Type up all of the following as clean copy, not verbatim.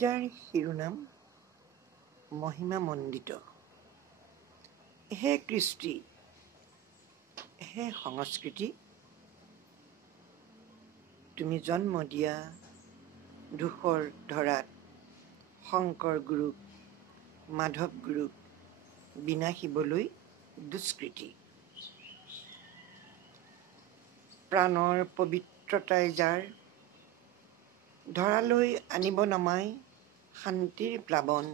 কবিতাৰ শিৰোনাম মহিমা মণ্ডিত। হে কৃষ্টি, হে সংস্কৃতি, তুমি জন্ম দিয়া ধূসৰ ধৰাত শংকৰ গুৰুক মাধৱ গুৰুক বিনাশিবলৈ দুষ্কৃতি। প্ৰাণৰ পবিত্ৰতাই যাৰ ধৰালৈ আনিব নমাই শান্তিৰ প্লাৱন।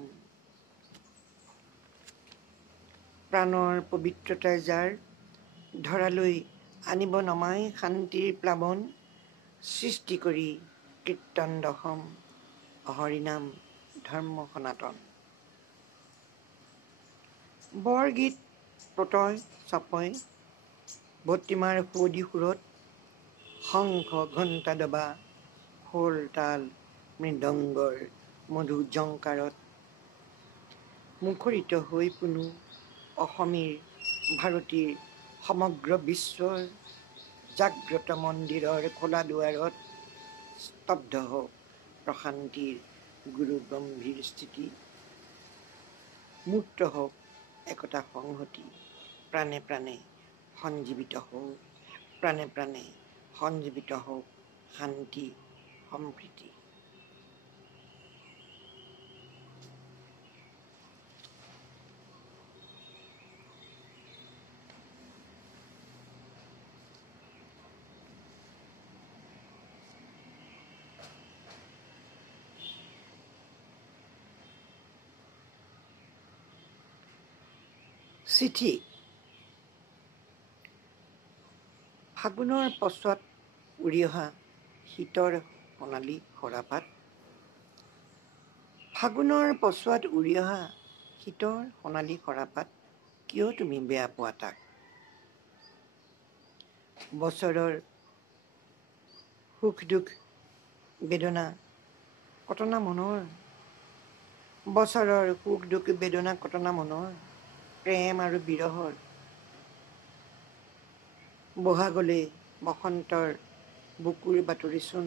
প্ৰাণৰ পবিত্ৰতাই যাৰ ধৰালৈ আনিব নমাই শান্তিৰ প্লাৱন। সৃষ্টি কৰি কীৰ্তন দশম হৰিনাম ধৰ্ম সনাতন। বৰগীত প্ৰতয় চপয় ভটিমাৰ সুৱদী সুৰত শংখ ঘণ্টা দবা খোল তাল মৃদংগৰ মধু জংকাৰত মুখৰিত হৈ পুনু অসমীৰ ভাৰতীৰ সমগ্ৰ বিশ্বৰ জাগ্ৰত মন্দিৰৰ খোলা দুৱাৰত স্তব্ধ হওক প্ৰশান্তিৰ গুৰু গম্ভীৰ স্থিতি। মুক্ত হওক একতা সংহতি প্ৰাণে প্ৰাণে সঞ্জীৱিত হওক প্ৰাণে প্ৰাণে সঞ্জীৱিত হওক শান্তি সম্প্ৰীতি। চিঠি। ফাগুনৰ পছোৱাত উৰি অহা শীতৰ সোণালী সৰাপাত। ফাগুনৰ পছোৱাত উৰি অহা শীতৰ সোণালী সৰাপাত, কিয় তুমি বেয়া পোৱা তাক? বছৰৰ সুখ দুখ বেদনা কটনা মনৰ, বছৰৰ সুখ দুখ বেদনা কটনা মনৰ, প্ৰেম আৰু বিৰহৰ বহাগলে বসন্তৰ বুকুৰ বাতৰিচোন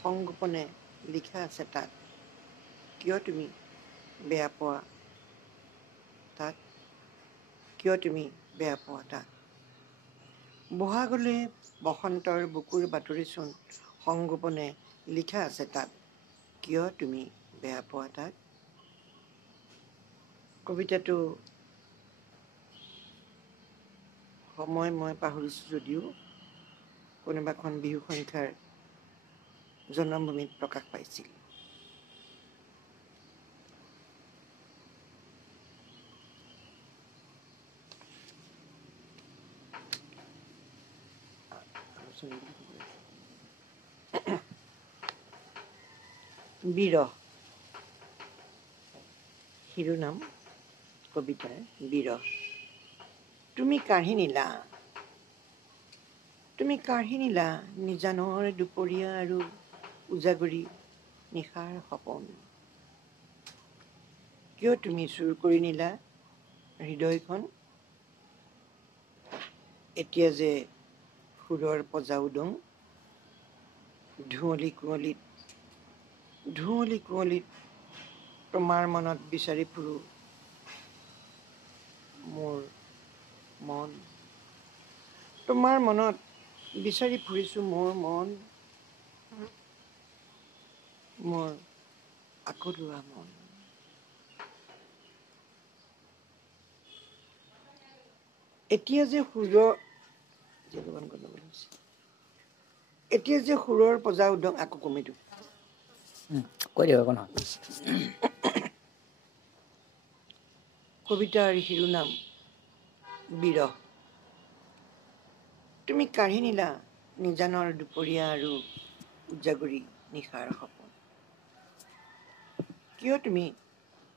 সংগোপনে লিখা আছে তাত, কিয় তুমি বেয়া পোৱা তাক? কিয় তুমি বেয়া পোৱা তাক? বহাগলে বসন্তৰ বুকুৰ বাতৰিচোন সংগোপনে লিখা আছে তাত, কিয় তুমি বেয়া পোৱা তাক? কবিতাটো সময় মই পাহৰিছোঁ যদিও কোনোবাখন বিহু সংখ্যাৰ জন্মভূমিত প্ৰকাশ পাইছিল। বিৰহ। শিৰোনাম কবিতাৰ বিৰহ। তুমি কাঢ়ি নিলা, তুমি কাঢ়ি নিলা নিজানৰ দুপৰীয়া আৰু উজাগৰি নিশাৰ সপোন। কিয় তুমি চুৰ কৰি নিলা হৃদয়খন? এতিয়া যে সুৰৰ পজা উদং, ধুঁৱলি কুঁৱলীত তোমাৰ মনত বিচাৰি ফুৰো মোৰ মন। তোমাৰ মনত বিচাৰি ফুৰিছো মোৰ মন, মোৰ আকলোৱা মন। এতিয়া যে সুৰৰ পজা উদং, আকৌ কমিটো কৈ দিব একো নহয়। কবিতাৰ শিৰোনাম বিৰহ। তুমি কাঢ়ি নিলা নিজানৰ দুপৰীয়া আৰু উজাগৰি নিশাৰ সপোন। কিয় তুমি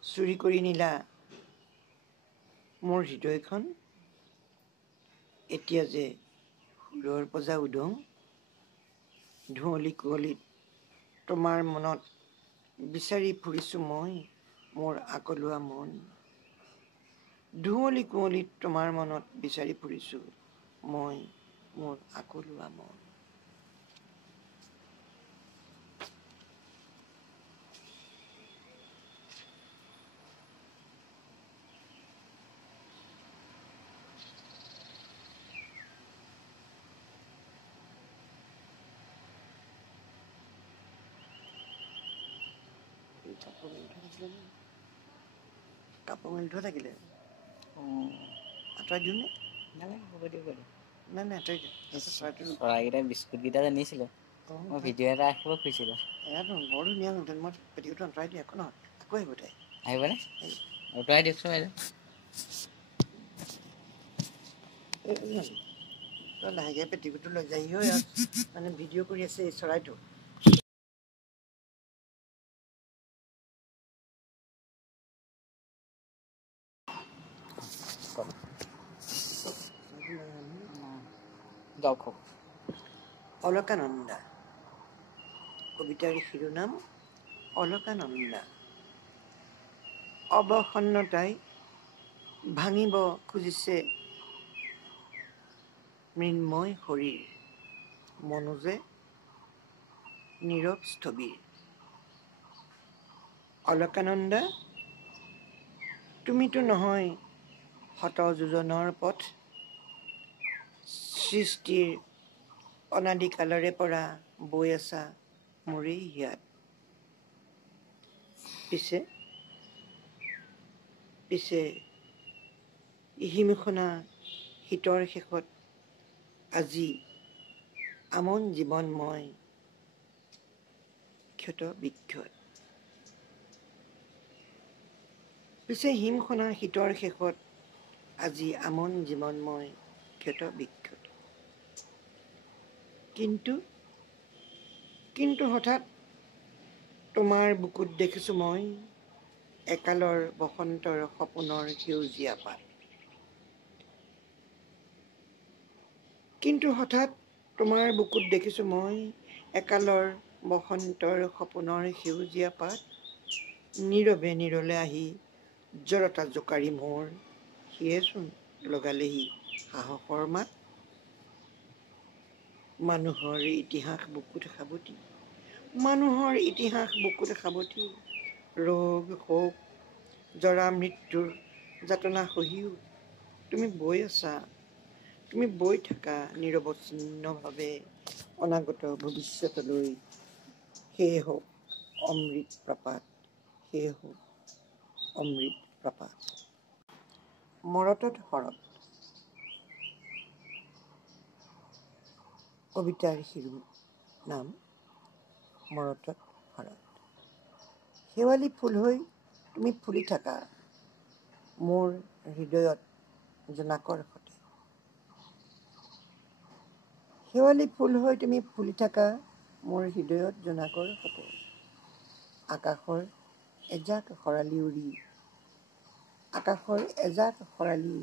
চুৰি কৰি নিলা মোৰ হৃদয়খন? এতিয়া যে সুৰৰ পজা উদং, ধুঁৱলি কুঁৱলীত তোমাৰ মনত বিচাৰি ফুৰিছো মই মোৰ আকলোৱা মন। ধুঁৱলি কুঁৱলীত তোমাৰ মনত বিচাৰি ফুৰিছো মই মোৰ আকলোৱা মন। কাপোৰ মেলি থোৱা থাকিলে নে? কাপোৰ মেলি থোৱা থাকিলে আঁতৰাই দিওঁ নে? হ'ব দিয়ক বাইদেউ। নাই নাই আঁতৰাই দিওঁ। চৰাইকেইটা বিস্কুটকেইটা জানিছিলোঁ, মই ভিডিঅ' এটা ৰাখিব খুজিছিলোঁ। এয়াতো বৰ ধুনীয়া হ'লহেঁতেন। মই পেটিকোটটো আঁতৰাই দিওঁ একো নহয়, আকৌ আহিব তাই। আহিবনে? আঁতৰাই দিয়কচোন বাইদেউ। তই লাহেকৈ পেটিকোটটো লৈ যায়হি হৈ মানে ভিডিঅ' কৰি আছে এই চৰাইটো। যাওক কওক। অলকানন্দা। কবিতাৰ শিৰোনাম অলকানন্দা। অৱসন্নতাই ভাঙিব খুজিছে মৃন্ময় শৰীৰ, মনোজে নীৰৱ স্থবিৰ। অলকানন্দা, তুমিতো নহয় শত যোজনৰ পথ, সৃষ্টিৰ অনাদিকালৰে পৰা বৈ আছা মোৰেই হিয়াত। পিছে হিমসনা শীতৰ শেষত আজি আমন জীৱন মই ক্ষত বিক্ষত। পিছে হিমসনা শীতৰ শেষত আজি আমন জীৱন মই ক্ষত বিক্ষত। কিন্তু হঠাৎ তোমাৰ বুকুত দেখিছোঁ মই একালৰ বসন্তৰ সপোনৰ সেউজীয়া পাত। কিন্তু হঠাৎ তোমাৰ বুকুত দেখিছোঁ মই একালৰ বসন্তৰ সপোনৰ সেউজীয়া পাত। নীৰৱে নীৰলে আহি জৰতা জোকাৰি মোৰ সিয়েচোন লগালেহি সাহসৰ মাত। মানুহৰ ইতিহাস বুকুত সাবটি, মানুহৰ ইতিহাস বুকুত সাবটি, ৰোগ শোক জৰা মৃত্যুৰ যাতনা সহিও তুমি বৈ থাকা নিৰৱচ্ছিন্নভাৱে অনাগত ভৱিষ্যতলৈ। সেয়ে হওক অমৃত প্ৰপাত, সেয়ে হওক অমৃত প্ৰপাত। মৰতত শৰৎ। কবিতাৰ শিৰোনাম মৰতত শৰৎ। শেৱালি ফুল হৈ তুমি ফুলি থাকা মোৰ হৃদয়ত জোনাকৰ সতে। শেৱালি ফুল হৈ তুমি ফুলি থাকা মোৰ হৃদয়ত জোনাকৰ সতে। আকাশৰ এজাক শৰালী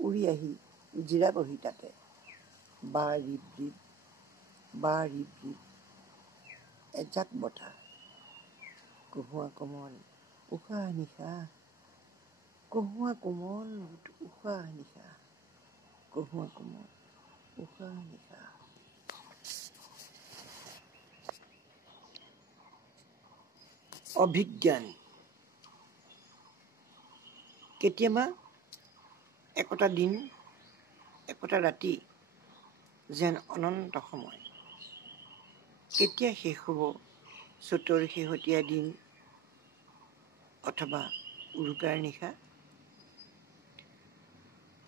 উৰি আহি জিৰাবহি তাতে। বা ৰিব ৰিব এজাক বতাহ, কহুৱা কোমল উশাহ নিশাহ, কহুৱা কোমল উশাহ নিশাহ, কহুৱা কোমল উশাহ নিশাহ। অভিজ্ঞান। কেতিয়াবা একোটা দিন একোটা ৰাতি যেন অনন্ত সময়। কেতিয়া শেষ হ'ব চ'তৰ শেহতীয়া দিন অথবা উৰুকাৰ নিশা।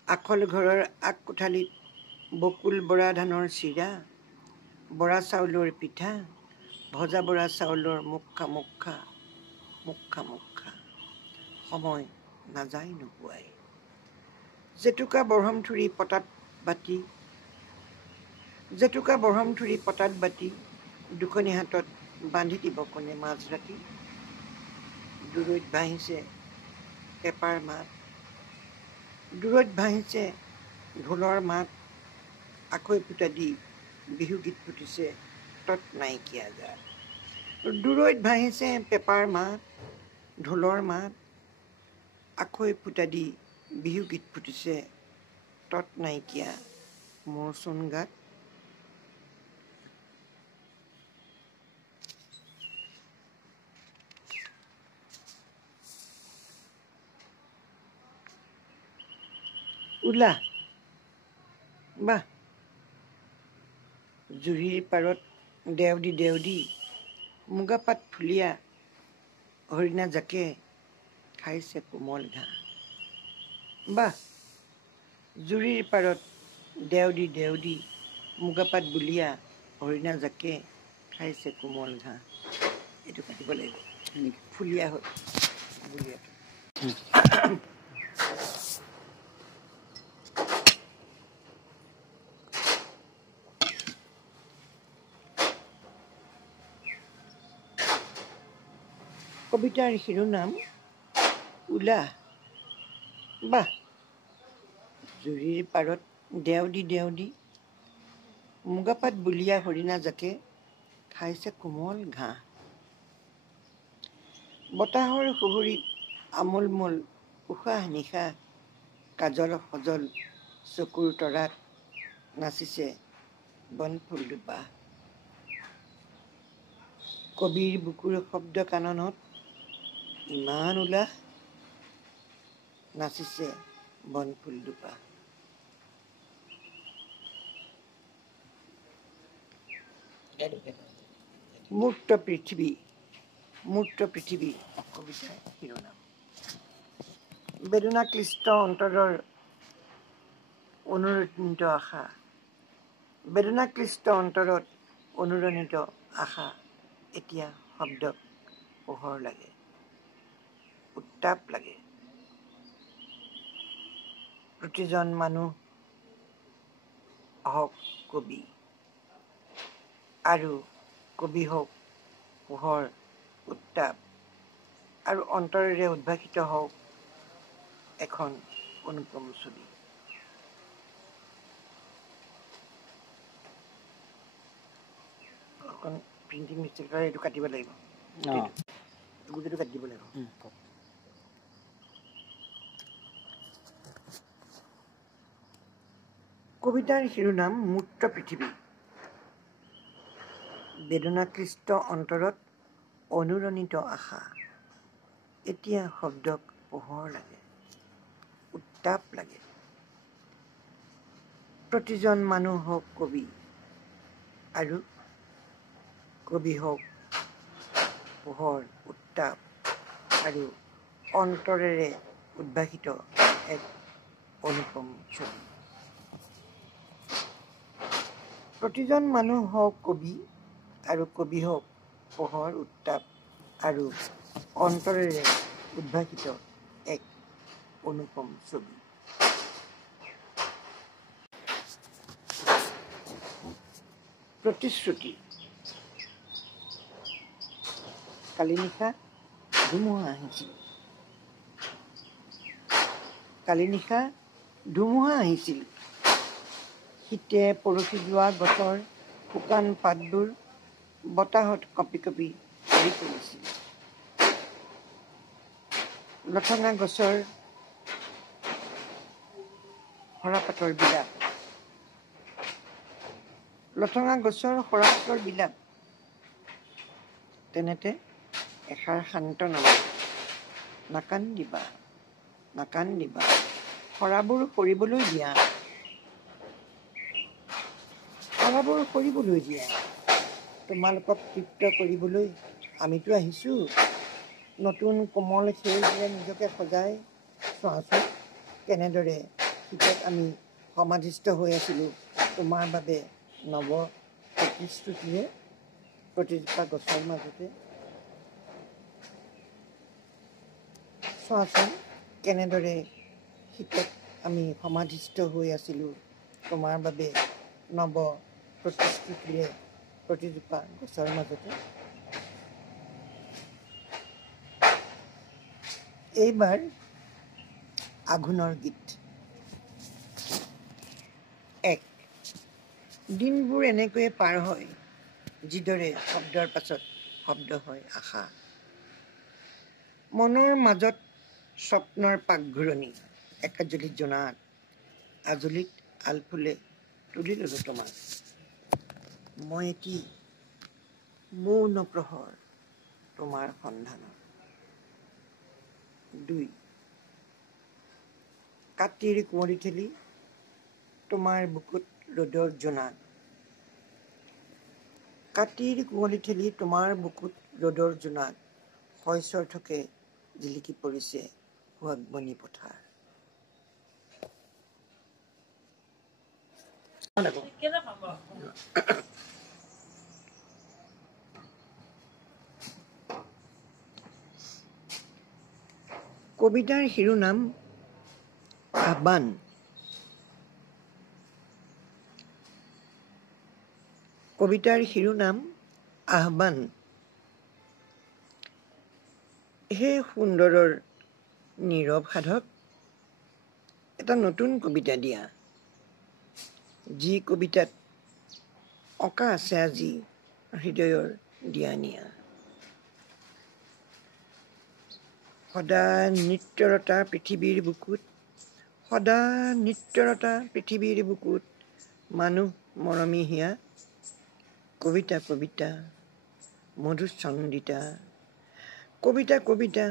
আখল ঘৰৰ আগ কোঠালিত বকুল বৰা ধানৰ চিৰা, বৰা চাউলৰ পিঠা, ভজা বৰা চাউলৰ মুখা মুখা মুখা মুখা। সময় নাযায় নোপোৱাই। জেতুকা বৰহমথুৰি পতাত বাতি, দুখনি হাতত বান্ধি দিব কোনে মাজ ৰাতি। দূৰৈত ভাহিছে পেঁপাৰ মাত, দূৰৈত ভাহিছে ঢোলৰ মাত, আখৈ ফুটা দি বিহুগীত ফুটিছে তত নাইকিয়া গাত। দূৰৈত ভাহিছে পেঁপাৰ মাত, ঢোলৰ মাত, আখৈ ফুটা দি বিহুগীত ফুটিছে তত নাইকিয়া মোৰ চোন গাত। উলা বাহ জুৰিৰ পাৰত দেও দি মুগাপাত ফুলীয়া হৰিণা জাকে খাইছে কোমল ঘাঁহ। বাহ, জুৰিৰ পাৰত দেও দি মুগাপাত বুলিয়া হৰিণা জাকে খাইছে কোমল ঘাঁহ। এইটো কাটিব লাগিব, ফুলীয়া হ'ল বুলিয়াটো। কবিতাৰ শিৰোনাম উলাহ। বাহ, জুৰিৰ পাৰত দেও দি মুগাপাত বুলিয়া হৰিণা জাকে খাইছে কোমল ঘাঁহ। বতাহৰ সুহুৰিত আমোলমোল উশাহ নিশাহ, কাজল সজল চকুৰ তৰাত নাচিছে বনফুল দুপাহ। কবিৰ বুকুৰ শব্দ কাননত ইমান উলাহ, নাচিছে বনফুল দুপাহ। মূৰ্ত পৃথিৱী কবিতাৰ শিৰোনাম। বেদনাক্লিষ্ট অন্তৰৰ অনুৰণিত আশা, বেদনাক্লিষ্ট অন্তৰত অনুৰণিত আশা, এতিয়া শব্দক পোহৰ লাগে, উত্তাপ লাগে। প্ৰতিজন মানুহ হওক কবি, আৰু কবি হওক পোহৰ, উত্তাপ, আৰু অন্তৰেৰে উদ্ভাসিত হওক এখন অনুপম ছবি। অকণ প্ৰিণ্টিং মিষ্টেক এইটো কাটিব লাগিব, গোটেইটো কাটি দিব লাগিব। কবিতাৰ শিৰোনাম মূৰ্ত পৃথিৱী। বেদনাক্লিষ্ট অন্তৰত অনুৰণিত আশা, এতিয়া শব্দক পোহৰ লাগে, উত্তাপ লাগে। প্ৰতিজন মানুহ হওক কবি, আৰু কবি হওক পোহৰ, উত্তাপ, আৰু অন্তৰেৰে উদ্ভাসিত এক অনুপম ছবি। প্ৰতিজন মানুহ হওক কবি, আৰু কবি হওক পোহৰ, উত্তাপ, আৰু অন্তৰেৰে উদ্ভাসিত এক অনুপম ছবি। প্ৰতিশ্ৰুতি। কালি নিশা ধুমুহা আহিছিল, শীতে পৰহি যোৱা গছৰ শুকান পাতবোৰ বতাহত কঁপি কঁপি সৰি পৰিছিল। লঠঙা গছৰ সৰাপাতৰ বিলাপ, তেনেতে এষাৰ সান্তনা, নাকান্দিবা, সৰাবোৰ সৰিবলৈ দিয়া, তোমালোকক তৃপ্ত কৰিবলৈ আমিতো আহিছো। নতুন কোমল সেউজীৰে নিজকে সজাই চোৱাচোন, কেনেদৰে শীতত আমি সমাধিস্থ হৈ আছিলো তোমাৰ বাবে নৱ প্ৰতিশ্ৰুতিৰে প্ৰতিজোপা গছৰ মাজতে। চোৱাচোন, কেনেদৰে শীতত আমি সমাধিস্থ হৈ আছিলো তোমাৰ বাবে নৱ প্ৰতিশ্ৰুতিৰে প্ৰতিজোপা গছৰ মাজতে। এইবাৰ আঘোণৰ গীত। দিনবোৰ এনেকৈয়ে পাৰ হয়, যিদৰে শব্দৰ পাছত শব্দ হয় আশা। মনৰ মাজত স্বপ্নৰ পাকঘূৰণি, একাঁজলি জোনাক, আজলিত আলফুলে তুলি ললো তোমাক। মই এটি মৌন প্ৰহৰ তোমাৰ সন্ধানত। 2 কাতিৰ কুঁৱলী ঠেলি তোমাৰ বুকুত ৰ'দৰ জোনাক, শইচৰ থকে জিলিকি পৰিছে সুৱাগবনী পথাৰ। কবিতাৰ শিৰোনাম আহ্বান। কবিতাৰ শিৰোনাম আহ্বান। হে সুন্দৰৰ নীৰৱ সাধক, এটা নতুন কবিতা দিয়া, যি কবিতাত অঁকা আছে আজি হৃদয়ৰ দিয়া নিয়া। সদা নৃত্যৰতা পৃথিৱীৰ বুকুত, সদা নৃত্যৰতা পৃথিৱীৰ বুকুত, মানুহ মৰমী হিয়া, কবিতা কবিতা মধুচন্দিতা, কবিতা কবিতা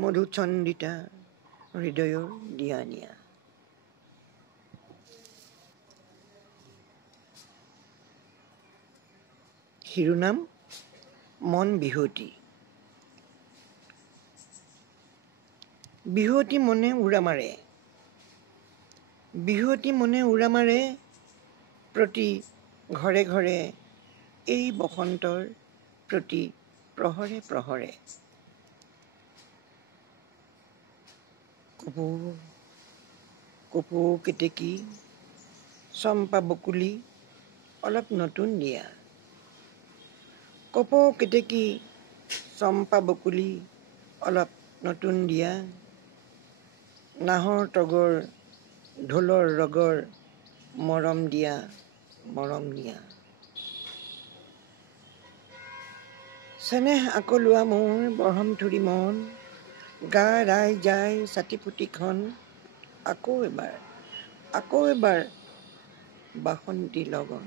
মধুচন্দিতা, হৃদয়ৰ দিয়া নিয়া। শিৰোনাম মন বিহুৱতী। বিহুৱতী মনে উৰা মাৰে, বিহুৱতী মনে উৰা মাৰে, প্ৰতি ঘৰে ঘৰে এই বসন্তৰ প্ৰতি প্ৰহৰে প্ৰহৰে। কপৌ কপৌ কেতেকী চম্পা বকুলি অলপ নতুন দিয়া, কপৌ কেতেকী চম্পা বকুলি অলপ নতুন দিয়া, নাহৰ তগৰ ঢোলৰ ৰগৰ মৰম দিয়া মৰম নিয়া। চেনেহ আকলোৱা মোৰ বৰহমথুৰি মন, গা ৰায় যায় ছাতি পুতিখন, আকৌ এবাৰ বাসন্তী লগন।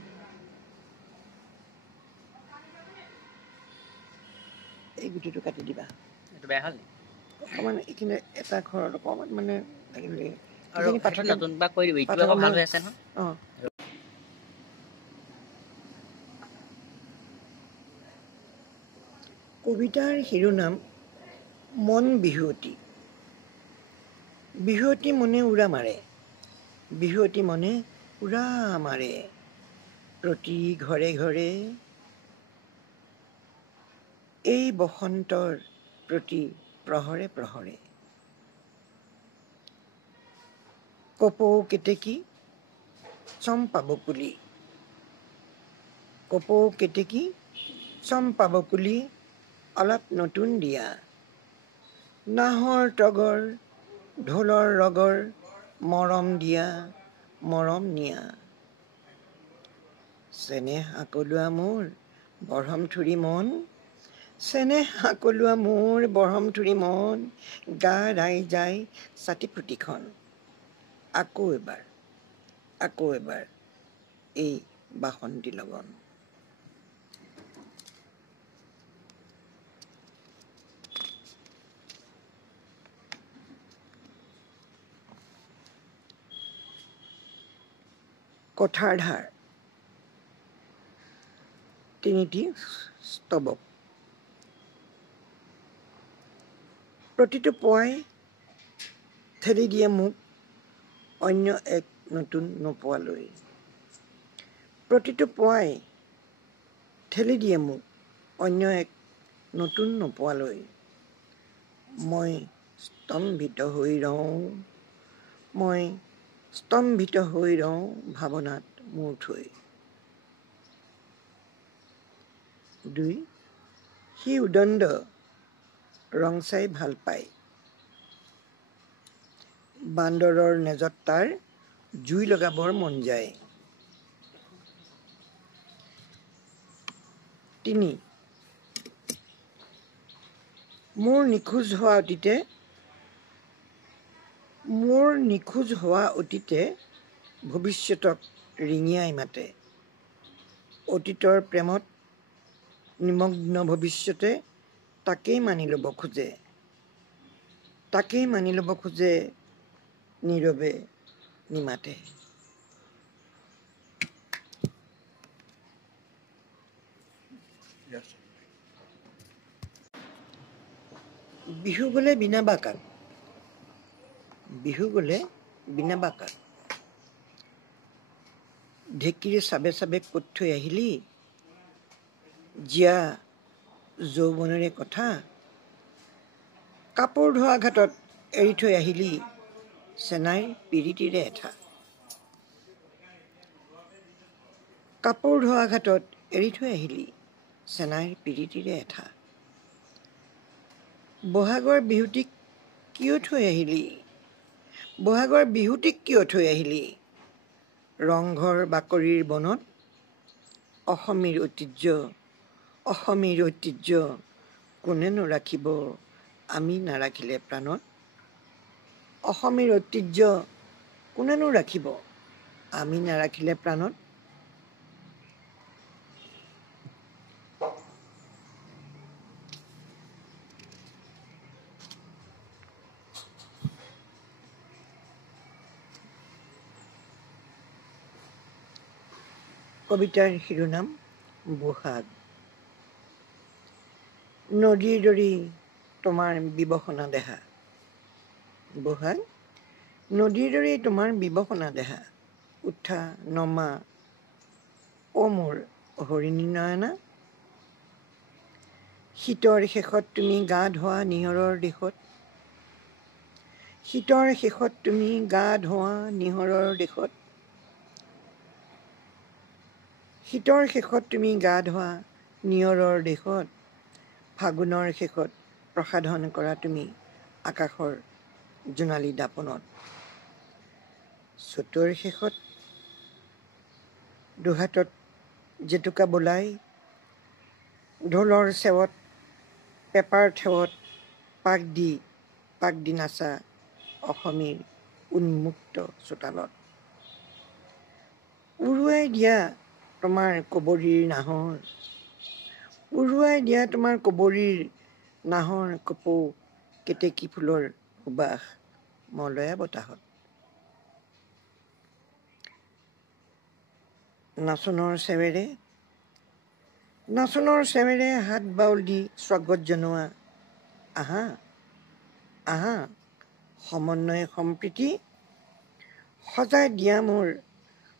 এই গুটিটো কাটি দিবা। এইটো বেয়া হ'ল নি? অকণমান এইখিনি এটা ঘৰত অকণমান মানে লাগিলে আৰু নতুন বা কৈ দিব, ইটো আকৌ ভাল হৈ আছে নহয়। অঁ, কবিতাৰ শিৰোনাম মন বিহুৱতী। বিহুৱতী মনে উৰা মাৰে, বিহুৱতী মনে উৰা মাৰে, প্ৰতি ঘৰে ঘৰে এই বসন্তৰ প্ৰতি প্ৰহৰে প্ৰহৰে। কপৌ কেতেকী চম্পা বকুলি, কপৌ কেতেকী চম্পা বকুলি অলপ নতুন দিয়া, নাহৰ তগৰ ঢোলৰ ৰগৰ মৰম দিয়া মৰম নিয়া। চেনেহ আকলোৱা মোৰ বৰহমথুৰি মন, চেনেহ আকলোৱা মোৰ বৰহমথুৰি মন, গা ৰায় যায় ছাতি পুতিখন, আকৌ এবাৰ এই বাসন্তী লগন। কথাৰ ধাৰ তিনিটি স্তৱক। প্ৰতিটো পুৱাই ঠেলি দিয়ে মোক অন্য এক নতুন নোপোৱালৈ, প্ৰতিটো পুৱাই ঠেলি দিয়ে মোক অন্য এক নতুন নোপোৱালৈ। মই স্তম্ভিত হৈ ৰওঁ, মই স্তম্ভিত হৈ ৰওঁ ভাৱনাত মূৰ থৈ। 2 সি উদণ্ড ৰং চাই ভাল পায়, বান্দৰৰ নেজত তাৰ জুই লগাবৰ মন যায়। 3 মোৰ নিখোজ হোৱা অতীতে ভৱিষ্যতক ৰিঙিয়াই মাতে, অতীতৰ প্ৰেমত নিমগ্ন ভৱিষ্যতে তাকেই মানি ল'ব খোজে, তাকেই মানি ল'ব খোজে, নীৰৱে নিমাতে। বিহু গ'লে বিনা বাকাত, বিহু গ'লে বিনা বাকাত, ঢেঁকীৰে চাবে চাবে ক'ত থৈ আহিলি, জীয়া যৌৱনৰে কথা, কাপোৰ ধোৱা ঘাটত এৰি থৈ আহিলি, চেনাইৰ পিৰিতিৰে এঠা। কাপোৰ ধোৱা ঘাটত এৰি থৈ আহিলি, চেনাইৰ পিৰিতিৰে এঠা। বহাগৰ বিহুটিক কিয় থৈ আহিলি, বহাগৰ বিহুটিক কিয় থৈ আহিলি, ৰংঘৰ বাকৰিৰ বনত, অসমীৰ ঐতিহ্য, অসমীৰ ঐতিহ্য কোনেনো ৰাখিব আমি নাৰাখিলে প্ৰাণত, অসমীৰ ঐতিহ্য কোনেনো ৰাখিব আমি নাৰাখিলে প্ৰাণত। কবিতাৰ শিৰোনাম বহাগ। নদীৰ দৰি তোমাৰ বিবসনা দেহা, বহাগ নদীৰ দৰে তোমাৰ বিবসনা দেহা, উঠা নমা অ মোৰ হৰিণী নয়না, শীতৰ শেষত তুমি গা ধোৱা নিয়ৰৰ দেশত, শীতৰ শেষত তুমি গা ধোৱা নিয়ৰৰ দেশত, শীতৰ শেষত তুমি গা ধোৱা নিয়ৰৰ দেশত, ফাগুনৰ শেষত প্ৰসাধন কৰা তুমি আকাশৰ জোনালী দাপনত, চ'তৰ শেষত দুহাতত জেতুকা বোলাই, ঢোলৰ চেৱত পেপাৰ থেৱত পাক দি নাচা অসমীৰ উন্মুক্ত চোতালত, উৰুৱাই দিয়া তোমাৰ কবৰীৰ নাহৰ, উৰুৱাই দিয়া তোমাৰ কবৰীৰ নাহৰ কপৌ কেতেকী ফুলৰ সুবাস মলয়া বতাহত, নাচনৰ চেৱেৰে হাত বাউল দি স্বাগত জনোৱা, আহা আহা সমন্বয় সম্প্ৰীতি সজাই দিয়া মোৰ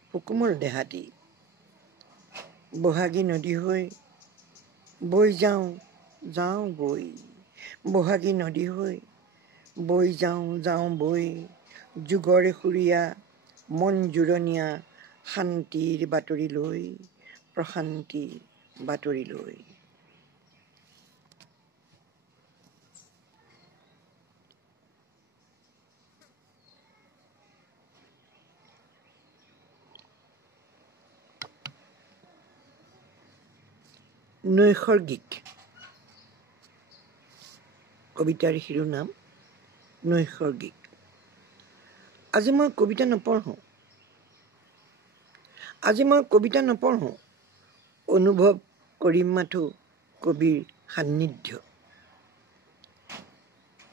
সুকোমল দেহাতি, বহাগী নদী হৈ বৈ যাওঁ বৈ, বহাগী নদী হৈ বৈ যাওঁ বৈ, যুগৰ সুৰীয়া মন জোৰণীয়া শান্তিৰ বাতৰি লৈ, প্ৰশান্তিৰ বাতৰি লৈ। নৈসৰ্গিক। কবিতাৰ শিৰোনাম নৈসৰ্গিক। আজি মই কবিতা নপঢ়ো, অনুভৱ কৰিম মাথো কবিৰ সান্নিধ্য,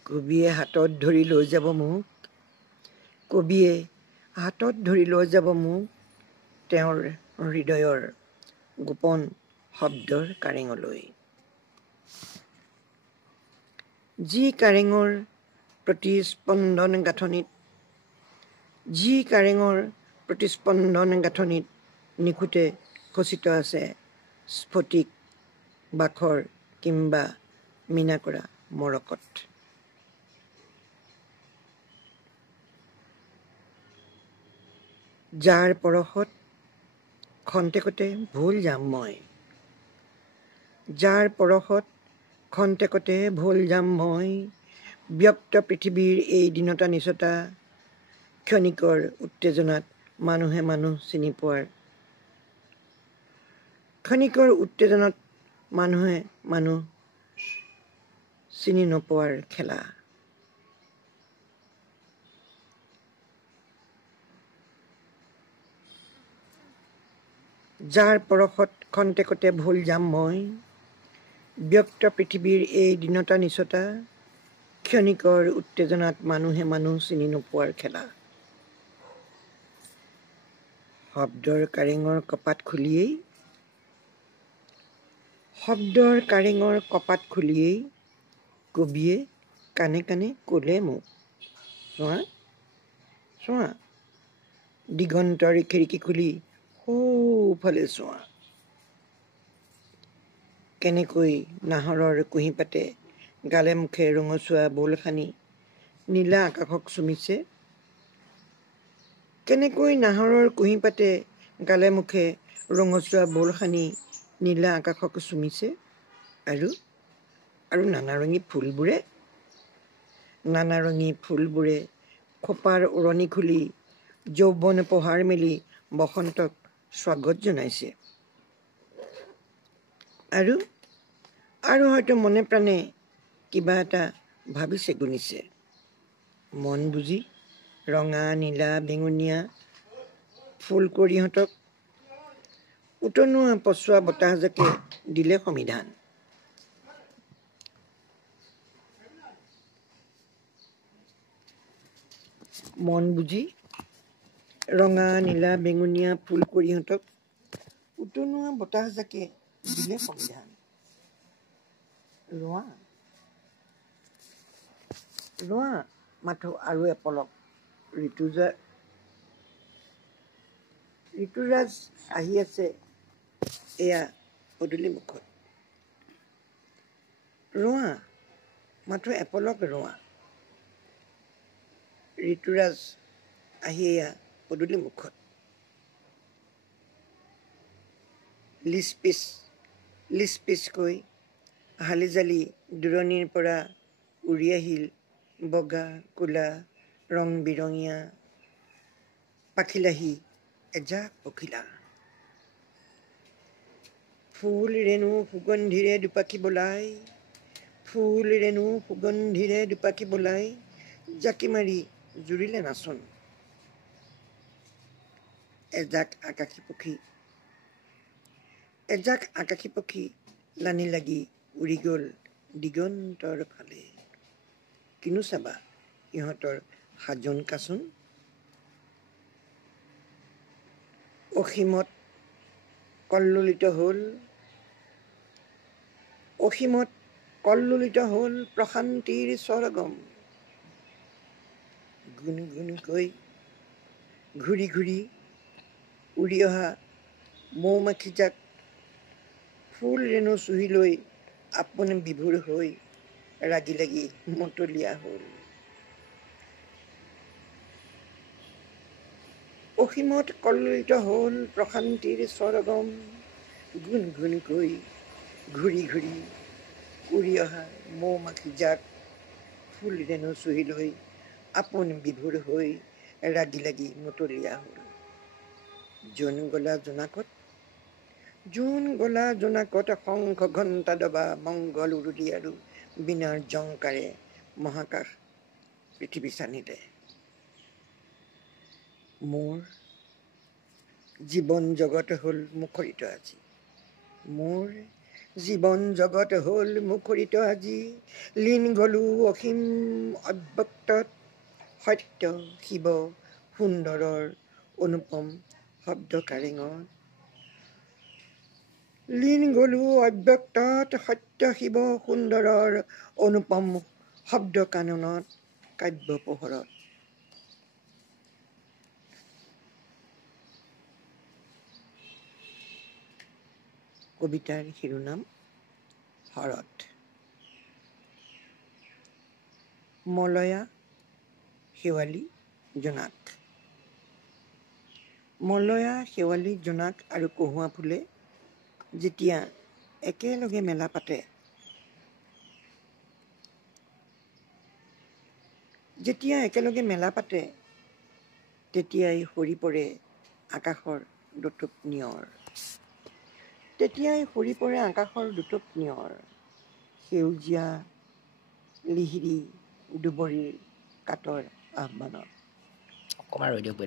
কবিয়ে হাতত ধৰি লৈ যাব মোক, কবিয়ে হাতত ধৰি লৈ যাব মোক, তেওঁৰ হৃদয়ৰ গোপন শব্দৰ কাৰেঙলৈ, যি কাৰেঙৰ প্ৰতিস্পন্দন গাঁথনিত নিখুঁতে খচিত আছে স্ফটিক বাখৰ কিম্বা মীনা কৰা মৰকত, যাৰ পৰশত খন্তেকতে ভুল যাম মই, যাৰ পৰশত খন্তেকতে ভুল যাম মই, ব্যক্ত পৃথিৱীৰ এই দীনতা নিচতা, ক্ষণিকৰ উত্তেজনাত মানুহে মানুহ চিনি পোৱাৰ, ক্ষণিকৰ উত্তেজনাত মানুহে মানুহ চিনি নোপোৱাৰ খেলা, যাৰ পৰশত খন্তেকতে ভুল যাম মই, ব্যক্ত পৃথিৱীৰ এই দীনতা নিচতা, ক্ষণিকৰ উত্তেজনাত মানুহে মানুহ চিনি নোপোৱাৰ খেলা, শব্দৰ কাৰেঙৰ কপাট খুলিয়েই কবিয়ে কাণে কাণে ক'লে মোক, চোৱা চোৱা, দিগন্তৰ খিৰিকী খুলি সোঁফালে চোৱা, কেনেকৈ নাহৰৰ কুঁহিপাতে গালে মুখে ৰঙচুৱা বোল সানি নীলা আকাশক চুমিছে, কেনেকৈ নাহৰৰ কুঁহিপাতে গালে মুখে ৰঙচুৱা বোল সানি নীলা আকাশক চুমিছে, আৰু নানাৰঙী ফুলবোৰে খোপাৰ উৰণি খুলি যৌৱন পহাৰ মেলি বসন্তক স্বাগত জনাইছে। আৰু হয়তো মনে প্ৰাণে কিবা এটা ভাবিছে গুণিছে, মন বুজি ৰঙা নীলা বেঙুনীয়া ফুলকুঁৱৰীহঁতক উতনুৱা পছোৱা বতাহজাকে দিলে সমিধান। মন বুজি ৰঙা নীলা বেঙুনীয়া ফুলকুঁৱৰীহঁতক উতনুৱা বতাহজাকে দিলে সমিধান। ৰোৱা মাথো আৰু এপলক, ঋতুৰাজ আহি আছে এয়া পদূলি মুখত। ৰোৱা মাথো এপলক ৰোৱা, ঋতুৰাজ আহি এয়া পদূলি মুখত। লিচ পিচকৈ হালি জালি দূৰণিৰ পৰা উৰি আহিল বগা কোলা ৰং বিৰঙীয়া পাখিলাহী এজাক পখিলা। ফুল ৰেণু সুগন্ধিৰে দুপাখি বোলাই জাকি মাৰি জুৰিলে নাচোন। এজাক আকাশী পক্ষী লানি লাগি উৰি গ'ল দিগন্তৰ ফালে। কিনো চাবা ইহঁতৰ সাজোন কাচোন, অসীমত কল্লোলিত হ'ল প্ৰশান্তিৰ স্বৰগম। গুণ গুণকৈ ঘূৰি ঘূৰি উৰি অহা মৌমাখিজাক ফুল ৰেণু চুহি লৈ আপোন বিভোৰ হৈ ৰাগি লাগি মতলীয়া হ'ল। অসীমত কল্লোলিত হ'ল প্ৰশান্তিৰ স্বৰগম। গুণ গুণকৈ ঘূৰি ঘূৰি উৰি অহা মৌমাখিজাক ফুল ৰেণু চুহি লৈ আপোন বিভোৰ হৈ ৰাগি লাগি মতলীয়া হ'ল। জোন গলা জোনাকত শংখ ঘণ্টা দবা মংগল উৰুলি আৰু বীণাৰ জংকাৰে মহাকাশ পৃথিৱী চানিলে। মোৰ জীৱন জগত হ'ল মুখৰিত আজি, লীন গলো অসীম অব্যক্তত, সত্য শিৱ সুন্দৰৰ অনুপম শব্দ কাৰেঙত। লীন গলো অব্যক্তত, সত্য শিৱ সুন্দৰৰ অনুপম শব্দ কাননত, কাব্য পোহৰত। কবিতাৰ শিৰোনাম শৰৎ। মলয়া শেৱালি জোনাক আৰু কহুৱা ফুলে যেতিয়া একেলগে মেলা পাতে, তেতিয়াই সৰি পৰে আকাশৰ দুটুপ নিয়ৰ, সেউজীয়া লিহিৰি দুবৰিৰ কাতৰ আহ্বানত। অকণমান ৰৈ দিয়ক।